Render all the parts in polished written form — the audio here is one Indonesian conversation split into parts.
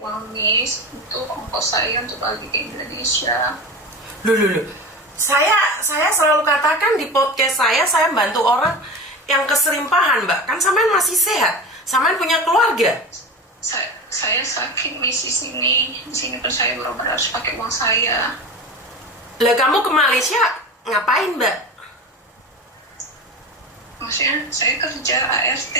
uang Miss untuk ongkos saya untuk balik ke Indonesia. Loh. Saya selalu katakan di podcast saya bantu orang yang keserimpahan, Mbak. Kan sampean masih sehat, sampean punya keluarga. Saya sakit Miss di sini kan saya berobat harus pakai uang saya. Lah kamu ke Malaysia ngapain, Mbak? Maksudnya saya kerja ART.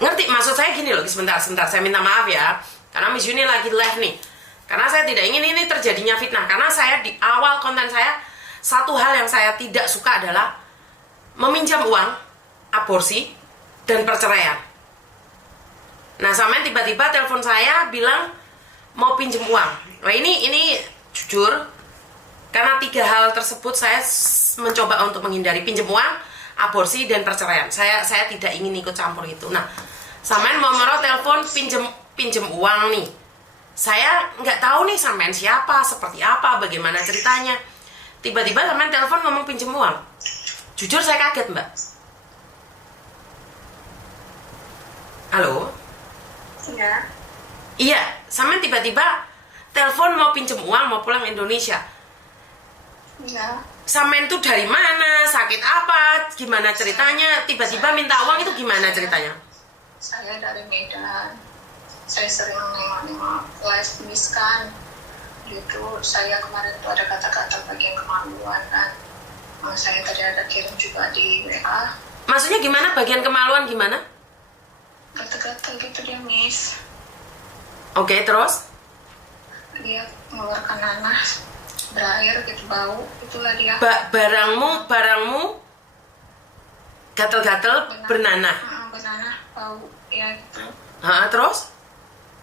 Ngerti, maksud saya gini loh, sebentar, saya minta maaf ya. Karena Miss Yuni lagi live nih. Karena saya tidak ingin ini terjadinya fitnah. Karena saya di awal konten saya, satu hal yang saya tidak suka adalah meminjam uang, aborsi, dan perceraian. Nah, sampean tiba-tiba telepon saya bilang mau pinjam uang. Nah, ini jujur, karena 3 hal tersebut saya mencoba untuk menghindari: pinjam uang, aborsi, dan perceraian. Saya tidak ingin ikut campur itu. Nah, sampean mau telepon pinjam uang nih. Saya nggak tahu nih sampean siapa, seperti apa, bagaimana ceritanya. Tiba-tiba sampean telepon ngomong pinjam uang. Jujur saya kaget, Mbak. Halo? Iya. Iya, sampean tiba-tiba telepon mau pinjam uang, mau pulang Indonesia. Iya. Sampean tuh dari mana, sakit apa, gimana ceritanya, tiba-tiba minta uang itu gimana ceritanya? Saya dari Medan. Saya sering nengok live Miss kan. Gitu, saya kemarin tuh ada kata-kata bagian kemaluan kan. Saya tadi ada kirim juga di WA. Maksudnya gimana, bagian kemaluan gimana? Gatal-gatal gitu dia Miss. Oke, terus? Dia mengeluarkan nanah berair gitu, bau, itulah dia. Barangmu gatal-gatal bernanah. Bernanah, bau, ya gitu.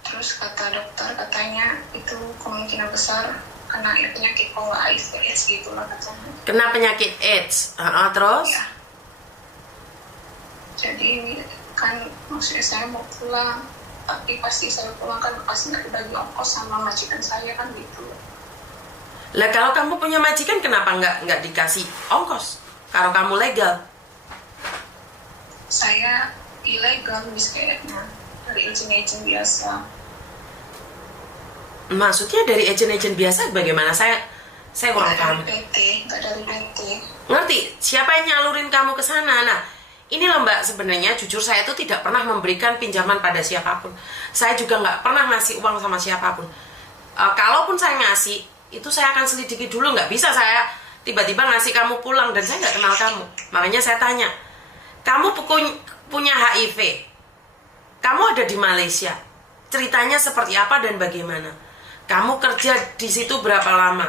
Terus kata dokter katanya itu kemungkinan besar kena penyakit AIDS gitu lah katanya. Kena penyakit AIDS. Terus? Ya. Jadi kan maksudnya saya mau pulang, tapi pasti saya pulang kan pasti nggak dibagi ongkos sama majikan saya kan gitu. Lah kalau kamu punya majikan kenapa nggak dikasih ongkos? Kalau kamu legal? Saya ilegal misalnya dari agent biasa. Maksudnya dari agent biasa bagaimana? Saya kurang paham. Nggak dari PT. Ngerti? Siapa yang nyalurin kamu ke sana? Nah, ini loh Mbak, sebenarnya jujur saya itu tidak pernah memberikan pinjaman pada siapapun. Saya juga nggak pernah ngasih uang sama siapapun. Kalaupun saya ngasih, itu saya akan selidiki dulu. Nggak bisa saya tiba-tiba ngasih kamu pulang dan saya nggak kenal kamu. Makanya saya tanya, kamu punya HIV, kamu ada di Malaysia, ceritanya seperti apa dan bagaimana? Kamu kerja di situ berapa lama?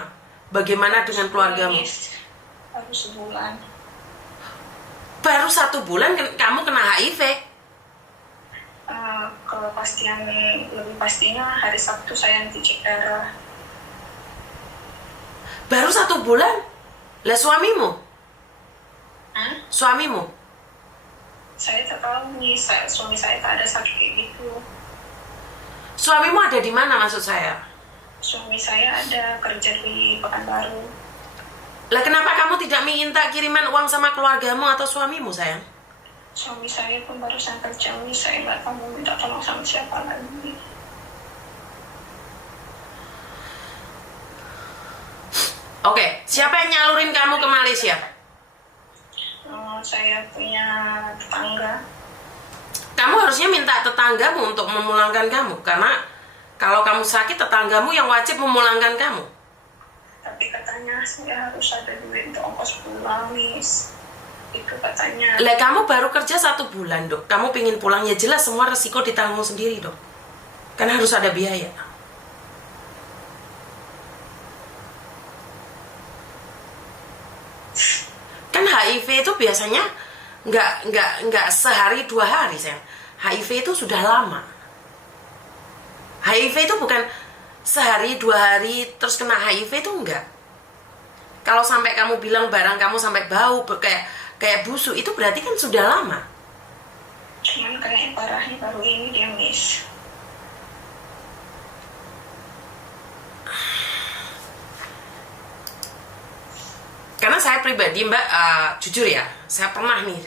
Bagaimana dengan keluargamu? Baru sebulan. Baru 1 bulan kamu kena HIV? Kalau lebih pastinya hari Sabtu saya dicek darah. Baru 1 bulan? Lah suamimu? Suamimu? Saya tak tahu nih, suami saya tak ada sakit kayak gitu. Suamimu ada di mana maksud saya? Suami saya ada kerja di Pekanbaru. Lah kenapa kamu tidak minta kiriman uang sama keluargamu atau suamimu, sayang? Suami saya pun barusan kerja, saya nggak tahu mau minta tolong sama siapa lagi. Oke, siapa yang nyalurin kamu ke Malaysia? Saya punya tetangga. Kamu harusnya minta tetanggamu untuk memulangkan kamu, karena kalau kamu sakit, tetanggamu yang wajib memulangkan kamu. Tapi katanya saya harus ada duit untuk ongkos pulang, Miss. Itu katanya. Lah kamu baru kerja 1 bulan, Dok. Kamu pingin pulang, ya jelas semua resiko ditanggung sendiri, Dok. Kan harus ada biaya. Kan HIV itu biasanya nggak sehari 2 hari, sayang. HIV itu sudah lama. HIV itu bukan sehari 2 hari terus kena HIV itu enggak. Kalau sampai kamu bilang barang kamu sampai bau kayak busuk, itu berarti kan sudah lama. Cuman kayak parahnya baru ini dia, Miss. Karena saya pribadi Mbak, jujur ya, saya pernah nih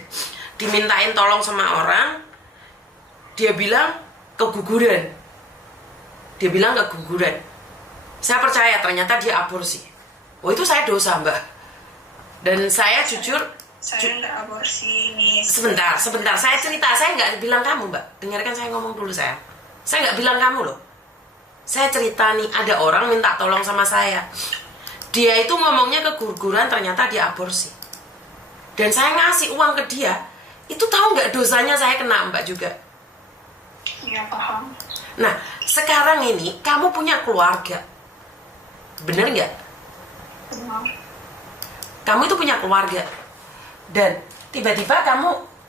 dimintain tolong sama orang, dia bilang keguguran. Dia bilang keguguran. Saya percaya ternyata dia aborsi. Oh, itu saya dosa, Mbak. Dan saya jujur, saya nggak aborsi, Miss. sebentar, saya cerita. Saya nggak bilang kamu, Mbak. Dengarkan saya ngomong dulu, saya nggak bilang kamu loh. Saya cerita nih, ada orang minta tolong sama saya. Dia itu ngomongnya keguguran, ternyata dia aborsi. Dan saya ngasih uang ke dia. Itu tahu nggak dosanya saya kena, Mbak juga? Iya, paham. Nah, sekarang ini kamu punya keluarga. Bener nggak? Benar. Kamu itu punya keluarga. Dan tiba-tiba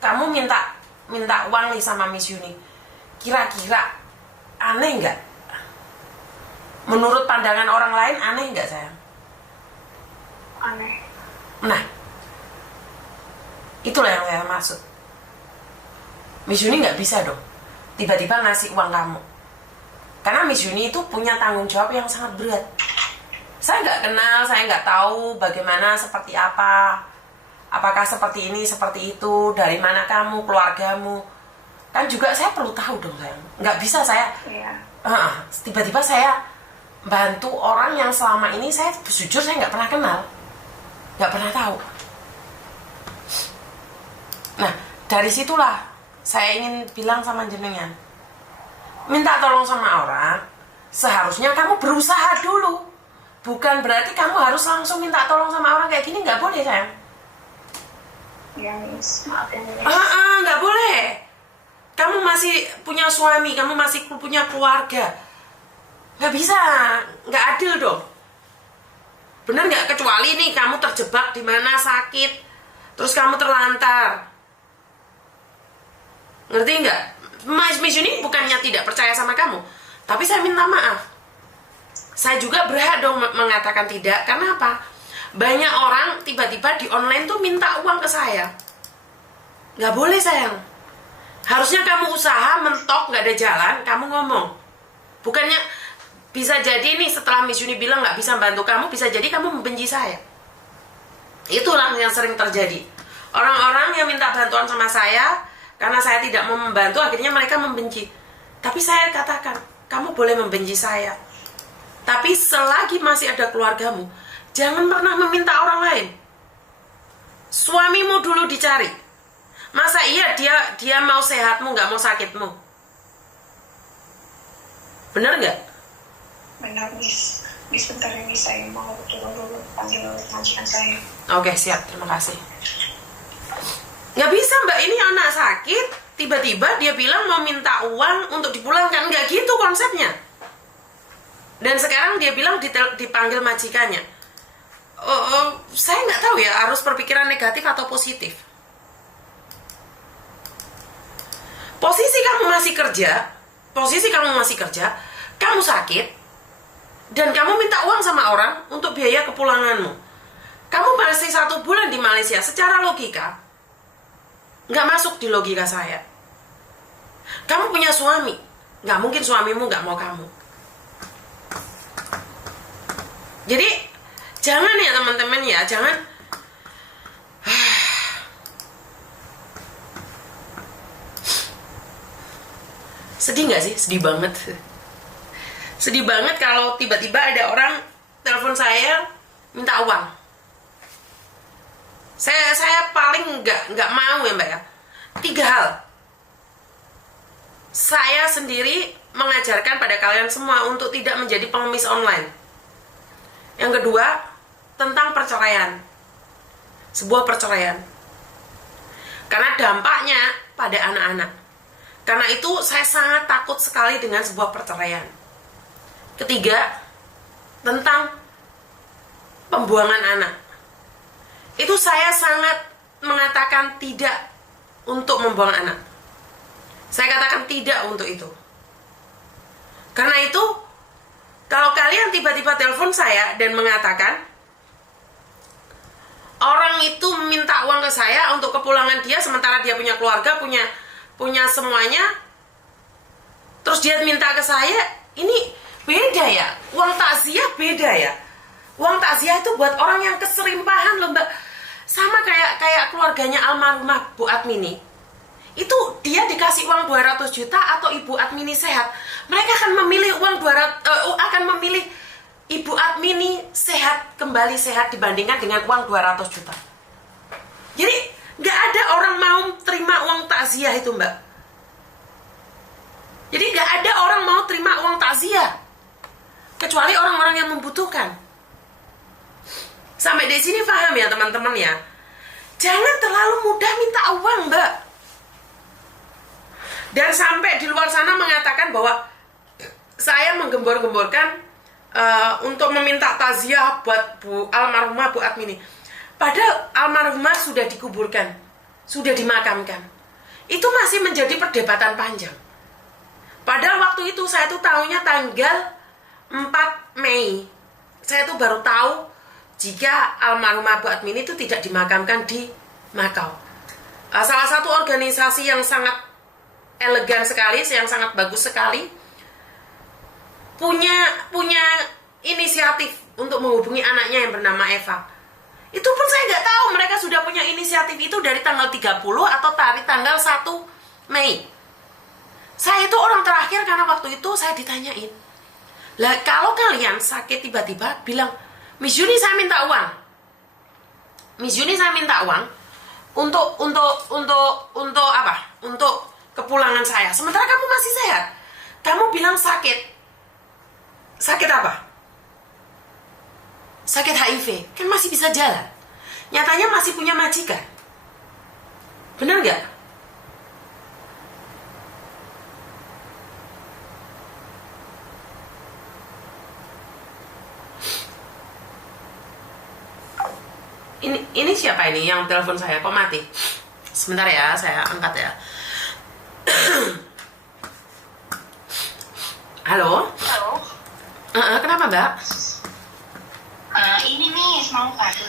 kamu minta uang nih sama Miss Yuni. Kira-kira aneh nggak? Menurut pandangan orang lain aneh nggak, sayang? Aneh. Nah, itulah yang saya maksud. Miss Yuni nggak bisa dong tiba-tiba ngasih uang kamu, karena Miss Yuni itu punya tanggung jawab yang sangat berat. Saya nggak kenal, saya nggak tahu bagaimana, seperti apa, apakah seperti ini, seperti itu, dari mana kamu, keluargamu. Kan juga saya perlu tahu dong, sayang. Nggak bisa saya tiba-tiba saya bantu orang yang selama ini saya jujur saya nggak pernah kenal, nggak pernah tahu. Nah, dari situlah saya ingin bilang sama jenengan, minta tolong sama orang, seharusnya kamu berusaha dulu. Bukan berarti kamu harus langsung minta tolong sama orang kayak gini, nggak boleh, sayang. Iya, Miss. Maaf ya, Miss. Nggak boleh. Kamu masih punya suami, kamu masih punya keluarga. Nggak bisa, nggak adil dong. Bener nggak? Kecuali nih kamu terjebak di mana sakit, terus kamu terlantar. Ngerti nggak? Miss Yuni bukannya tidak percaya sama kamu, tapi saya minta maaf. Saya juga berhak dong mengatakan tidak. Karena apa? Banyak orang tiba-tiba di online tuh minta uang ke saya. Nggak boleh, sayang. Harusnya kamu usaha, mentok, nggak ada jalan, kamu ngomong. Bukannya bisa jadi nih setelah Miss Yuni bilang nggak bisa bantu kamu, bisa jadi kamu membenci saya. Itulah yang sering terjadi. Orang-orang yang minta bantuan sama saya, karena saya tidak mau membantu, akhirnya mereka membenci. Tapi saya katakan, kamu boleh membenci saya, tapi selagi masih ada keluargamu, jangan pernah meminta orang lain. Suamimu dulu dicari. Masa iya dia mau sehatmu, nggak mau sakitmu? Bener nggak? Benar, Miss. Miss, bentar ini saya mau dulu panggil majikan saya. Oke, siap. Terima kasih. Nggak bisa, Mbak. Ini anak sakit, tiba-tiba dia bilang mau minta uang untuk dipulangkan. Nggak gitu konsepnya. Dan sekarang dia bilang dipanggil majikannya. Saya nggak tahu ya, harus berpikiran negatif atau positif. Posisi kamu masih kerja, kamu sakit, dan kamu minta uang sama orang untuk biaya kepulanganmu. Kamu masih 1 bulan di Malaysia, secara logika nggak masuk di logika saya. Kamu punya suami, nggak mungkin suamimu nggak mau kamu. Jadi jangan ya teman-teman ya, jangan. Sedih nggak sih? Sedih banget. Sedih banget kalau tiba-tiba ada orang telepon saya minta uang. Saya paling nggak mau ya, Mbak ya. 3 hal. Saya sendiri mengajarkan pada kalian semua untuk tidak menjadi pengemis online. Yang kedua, tentang perceraian. Sebuah perceraian. Karena dampaknya pada anak-anak. Karena itu saya sangat takut sekali dengan sebuah perceraian. Ketiga, tentang pembuangan anak. Itu saya sangat mengatakan tidak untuk membuang anak. Saya katakan tidak untuk itu. Karena itu, kalau kalian tiba-tiba telepon saya dan mengatakan orang itu minta uang ke saya untuk kepulangan dia, sementara dia punya keluarga, punya semuanya, terus dia minta ke saya, ini beda ya. Uang takziah beda ya. Uang takziah itu buat orang yang keserimpahan loh, Mbak. Sama kayak keluarganya almarhumah Bu Admini. Itu dia dikasih uang 200 juta atau Ibu Admini sehat, Mereka akan memilih akan memilih Ibu Admini sehat, kembali sehat dibandingkan dengan uang 200 juta. Jadi nggak ada orang mau terima uang takziah itu, Mbak. Jadi nggak ada orang mau terima uang takziah, kecuali orang-orang yang membutuhkan. Sampai di sini paham ya teman-teman ya? Jangan terlalu mudah minta uang, Mbak. Dan sampai di luar sana mengatakan bahwa saya menggembor-gemborkan untuk meminta takziah buat almarhumah Bu Admini. Padahal almarhumah sudah dikuburkan, sudah dimakamkan. Itu masih menjadi perdebatan panjang. Padahal waktu itu saya tuh tahunya tanggal 4 Mei. Saya tuh baru tahu jika almarhumah Bu Admini itu tidak dimakamkan di Makau. Salah satu organisasi yang sangat elegan sekali, yang sangat bagus sekali, punya inisiatif untuk menghubungi anaknya yang bernama Eva. Itu pun saya nggak tahu mereka sudah punya inisiatif itu dari tanggal 30 atau dari tanggal 1 Mei. Saya itu orang terakhir karena waktu itu saya ditanyain, lah kalau kalian sakit tiba-tiba bilang, Miss Yuni saya minta uang, Miss Yuni saya minta uang untuk apa? Untuk kepulangan saya. Sementara kamu masih sehat, kamu bilang sakit apa? Sakit HIV, kan masih bisa jalan. Nyatanya masih punya majikan. Benar nggak? Ini siapa ini yang telepon saya? Kok mati? Sebentar ya, saya angkat ya. Halo? Halo. Kenapa, Mbak? Ini nih mau kado